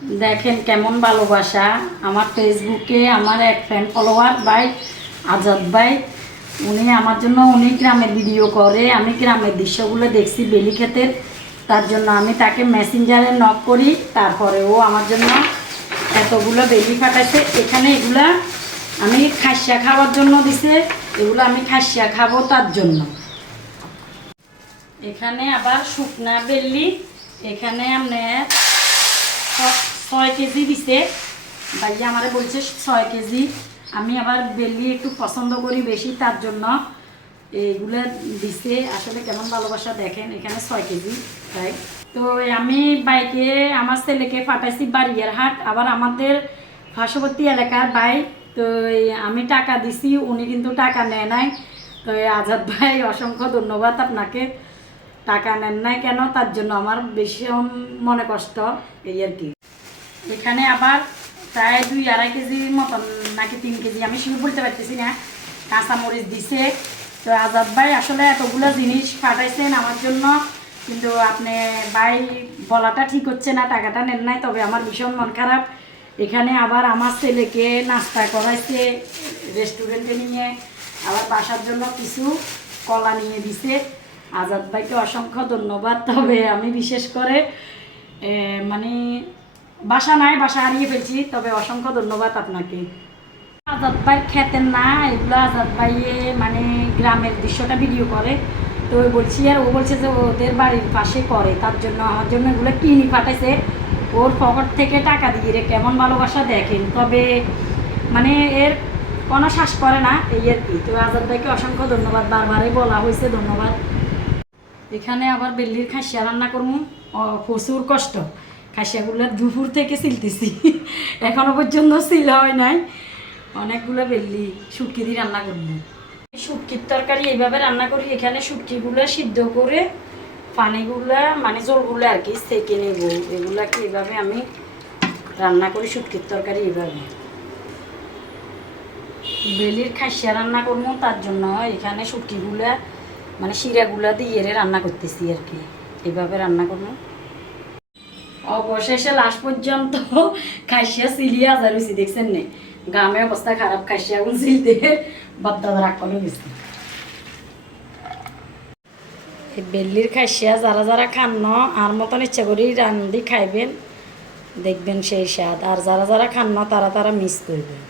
দেখেন কেমন ভালোবাসা আমার ফেসবুকে আমার এক ফ্রেন্ড ফলোয়ার ভাই আজাদ ভাই, উনি আমার জন্য উনি গ্রামের ভিডিও করে। আমি গ্রামের দৃশ্যগুলো দেখছি বেলি ক্ষেতের, তার জন্য আমি তাকে মেসেঞ্জারে নক করি। তারপরে ও আমার জন্য এতগুলো বেলি ফাটাইছে। এখানে এগুলা আমি খাসিয়া খাওয়ার জন্য দিছে, এগুলো আমি খাসিয়া খাবো তার জন্য। এখানে আবার শুকনা বেল্লি, এখানে আপনার 6 কেজি দিছে ভাইয়া, আমারে বলছে 6 কেজি। আমি আবার বেল্লি একটু পছন্দ করি বেশি, তার জন্য এইগুলো দিছে। আসলে কেমন ভালোবাসা দেখেন, এখানে 6 কেজি তাই। তো আমি বাইকে আমার ছেলেকে পাঠাইছি বাড়িয়ার হাট, আবার আমাদের পার্শ্ববর্তী এলাকার ভাই। তো আমি টাকা দিছি, উনি কিন্তু টাকা নেয় নাই। তো আজাদ ভাই অসংখ্য ধন্যবাদ আপনাকে, টাকা নেন নাই কেন তার জন্য আমার বেশি মনে কষ্ট এই আর কি। এখানে আবার প্রায় 2-2.5 কেজির মতন নাকি 3 কেজি, আমি শুরু বলতে পারতেছি না, কাঁচামরিচ দিছে। তো আজাদ ভাই আসলে এতগুলো জিনিস পাঠাইছেন আমার জন্য, কিন্তু আপনি ভাই বলাটা ঠিক হচ্ছে না, টাকাটা নেন নাই। তবে আমার ভীষণ মন খারাপ। এখানে আবার আমার ছেলেকে নাস্তা করাইছে রেস্টুরেন্টে নিয়ে, আবার বাসার জন্য কিছু কলা নিয়ে দিছে। আজাদ ভাইকে অসংখ্য ধন্যবাদ। তবে আমি বিশেষ করে মানে বাসা নাই, বাসা হারিয়ে ফেলছি, তবে অসংখ্য ধন্যবাদ আপনাকে। আজাদ ভাই খেতেন না এগুলো, আজাদ ভাই মানে গ্রামের দৃশ্যটা ভিডিও করে। তো বলছি, আর ও বলছে যে ওদের বাড়ির পাশে করে, তার জন্য আমার জন্য এগুলো কিনি পাঠাইছে। ওর পকেট থেকে টাকা দিয়ে রে, কেমন ভালোবাসা দেখেন। তবে মানে এর কোনো শ্বাস করে না এই আর কি। তো আজাদ ভাইকে অসংখ্য ধন্যবাদ, বারবারই বলা হয়েছে ধন্যবাদ। এখানে আবার বেল্লির খাসিয়া রান্না করবো, প্রচুর কষ্ট। খাসিয়াগুলো দুপুর থেকে সিলতেছি, এখনো পর্যন্ত সিল হয় নাই। অনেকগুলো বেল্লি শুটকি দিয়ে রান্না করবো। শুটকির তরকারি এইভাবে রান্না করি, এখানে শুটকিগুলো সিদ্ধ করে পানিগুলো মানে জলগুলো আর কি সেকে নেব। এগুলাকে এইভাবে আমি রান্না করি শুটকির তরকারি এইভাবে। বেলির খাসিয়া রান্না করবো, তার জন্য এখানে শুটকিগুলা মানে শিরাগুলা দিয়ে রান্না করতেছি আর কি, এইভাবে রান্না করবো। অবশেষে লাস্ট পর্যন্ত খাসিয়া সিলিয়ে আজার হয়েছি, দেখছেন নে গ্রামে অবস্থা খারাপ, খাসিয়া গুলো সিলতে বাদ্দাদা রাগ করে গেছে। এই বেল্লির খাসিয়া যারা যারা খান ন আর মতন ইচ্ছা করি রান্ধি খাইবেন, দেখবেন সেই স্বাদ। আর যারা যারা খান না তারা তারা মিস করবেন।